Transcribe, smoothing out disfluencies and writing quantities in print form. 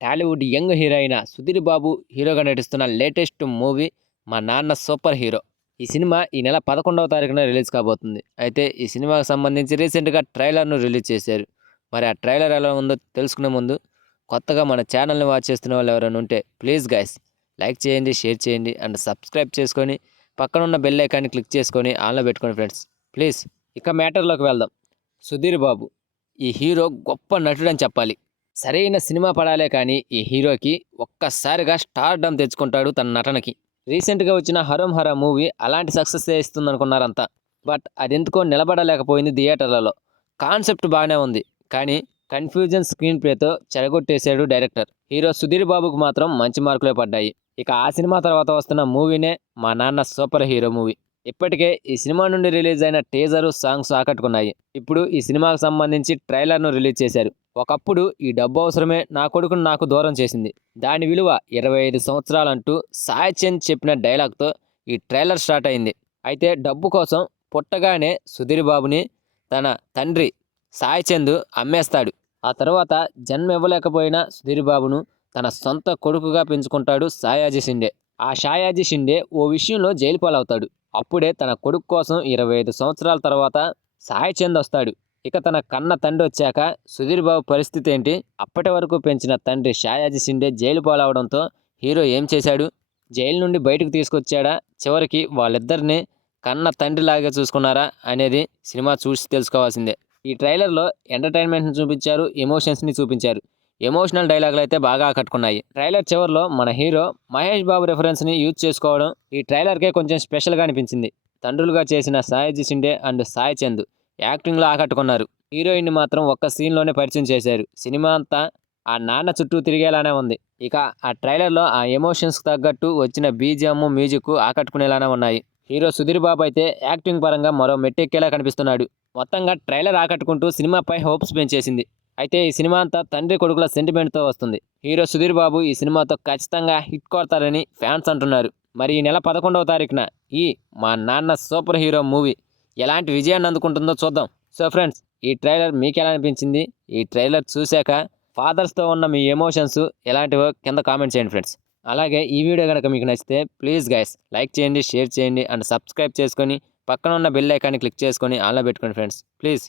Tollywood young heroine Sudheer Babu హీరోగా నటిస్తున్న latest movie 'మా నాన్న సూపర్ హీరో'. ఈ సినిమా ఈ నెల 11వ తారీఖున రిలీజ్ కాబోతుంది. అయితే ఈ సినిమాకు సంబంధించి రీసెంట్‌గా ట్రైలర్‌ను రిలీజ్ చేశారు. మరి ఆ ట్రైలర్ ఎలా ఉందో తెలుసుకునే ముందు కొత్తగా మన ఛానల్‌ని వాచ్ చేస్తున్న వాళ్ళు ఎవరైనా ఉంటే ప్లీజ్ గైస్ లైక్ చేయండి, షేర్ చేయండి అండ్ సబ్స్క్రైబ్ చేసుకొని పక్కనున్న బెల్ ఐకాన్‌ని క్లిక్ చేసుకొని ఆన్‌లో పెట్టుకోండి ఫ్రెండ్స్. ప్లీజ్. ఇక మ్యాటర్‌లోకి వెళ్దాం. సుధీర్ బాబు ఈ హీరో గొప్ప నటుడని చెప్పాలి. సరైన సినిమా పడాలే కానీ ఈ హీరోకి ఒక్కసారిగా స్టార్‌డమ్ తెచ్చుకుంటాడు తన నటనకి. రీసెంట్‌గా వచ్చిన 'హరోం హరా' మూవీ అలాంటి సక్సెస్సే ఇస్తుందనుకున్నారంతా. బట్ అదెందుకో నిలబడలేకపోయింది థియేటర్లలో. కాన్సెప్ట్ బాగానే ఉంది. కానీ కన్‌ఫ్యూజన్ స్క్రీన్ ప్లేతో చెడగొట్టేశాడు డైరెక్టర్. హీరో సుధీర్ బాబుకు మాత్రం మంచి మార్కులే పడ్డాయి. ఇక ఆ సినిమా తర్వాత వస్తున్న మూవీనే 'మా నాన్న సూపర్ హీరో' మూవీ. ఇప్పటికే ఈ సినిమా నుండి రిలీజ్ అయిన టీజరు, సాంగ్స్ ఆకట్టుకున్నాయి. ఇప్పుడు ఈ సినిమాకు సంబంధించి ట్రైలర్‌ను రిలీజ్ చేశారు. ఒకప్పుడు ఈ డబ్బు అవసరమే నా కొడుకును నాకు దూరం చేసింది. దాని విలువ 25 సంవత్సరాలంటూ సాయి చంద్ చెప్పిన డైలాగ్‌తో ఈ ట్రైలర్ స్టార్ట్ అయింది. అయితే డబ్బు కోసం పుట్టగానే సుధీర్ బాబుని తన తండ్రి సాయి చంద్ అమ్మేస్తాడు. ఆ తర్వాత జన్మ ఇవ్వలేకపోయిన సుధీర్ బాబును తన సొంత కొడుకుగా పెంచుకుంటాడు సాయాజీ షిండే. ఆ సాయాజీ షిండే ఓ విషయంలో జైలు పాలవుతాడు. అప్పుడే తన కొడుకు కోసం 25 సంవత్సరాల తర్వాత సాయి చంద్ వస్తాడు. ఇక తన కన్న తండ్రి వచ్చాక సుధీర్ బాబు పరిస్థితి ఏంటి? అప్పటి వరకు పెంచిన తండ్రి సాయాజీ షిండే జైలు పాలవడంతో హీరో ఏం చేశాడు? జైలు నుండి బయటకు తీసుకొచ్చాడా? చివరికి వాళ్ళిద్దరిని కన్న తండ్రిలాగా చూసుకున్నారా? అనేది సినిమా చూసి తెలుసుకోవాల్సిందే. ఈ ట్రైలర్‌లో ఎంటర్‌టైన్‌మెంట్‌ని చూపించారు, ఎమోషన్స్‌ని చూపించారు. ఎమోషనల్ డైలాగులు అయితే బాగా ఆకట్టుకున్నాయి. ట్రైలర్ చివర్లో మన హీరో మహేష్ బాబు రిఫరెన్స్‌ని యూజ్ చేసుకోవడం ఈ ట్రైలర్‌కే కొంచెం స్పెషల్‌గా అనిపించింది. తండ్రులుగా చేసిన సాయాజీ షిండే అండ్ సాయి చంద్ యాక్టింగ్‌లో ఆకట్టుకున్నారు. హీరోయిన్‌ని మాత్రం ఒక్క సీన్‌లోనే పరిచయం చేశారు. సినిమా అంతా ఆ నాన్న చుట్టూ తిరిగేలానే ఉంది. ఇక ఆ ట్రైలర్‌లో ఆ ఎమోషన్స్‌కి తగ్గట్టు వచ్చిన బీజీఎం, మ్యూజిక్ ఆకట్టుకునేలానే ఉన్నాయి. హీరో సుధీర్ బాబు అయితే యాక్టింగ్ పరంగా మరో మెట్టెక్కేలా కనిపిస్తున్నాడు. మొత్తంగా ట్రైలర్ ఆకట్టుకుంటూ సినిమాపై హోప్స్ పెంచేసింది. అయితే ఈ సినిమా అంతా తండ్రి కొడుకుల సెంటిమెంట్‌తో వస్తుంది. హీరో సుధీర్ బాబు ఈ సినిమాతో ఖచ్చితంగా హిట్ కొడతారని ఫ్యాన్స్ అంటున్నారు. మరి ఈ నెల 11వ తారీఖున ఈ 'మా నాన్న సూపర్ హీరో' మూవీ ఎలాంటి విజయాన్ని అందుకుంటుందో చూద్దాం. సో ఫ్రెండ్స్, ఈ ట్రైలర్ మీకెలా అనిపించింది? ఈ ట్రైలర్ చూశాక ఫాదర్స్‌తో ఉన్న మీ ఎమోషన్స్ ఎలాంటివో కింద కామెంట్ చేయండి ఫ్రెండ్స్. అలాగే ఈ వీడియో గనుక మీకు నచ్చితే ప్లీజ్ గైస్ లైక్ చేయండి, షేర్ చేయండి అండ్ సబ్స్క్రైబ్ చేసుకొని పక్కన ఉన్న బెల్ ఐకాన్‌ని క్లిక్ చేసుకొని ఆన్‌లో పెట్టుకోండి ఫ్రెండ్స్. ప్లీజ్.